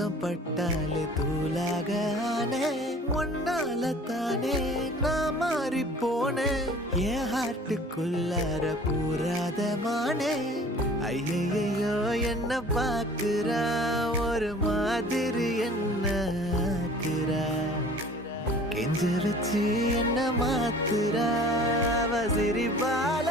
வாசம் பட்டாலே தூளாக ஆனே ஒன்னால தானே நான் மாறி போனேன் என் ஹார்ட்டுக்குள்ளார பூராத மானே ஐயையோ என்ன பாக்குறா ஒரு மாதிரி என்ன ஆக்குறா கெஞ்ச வச்சு என்ன மாத்துறா அவ சிரிப்பால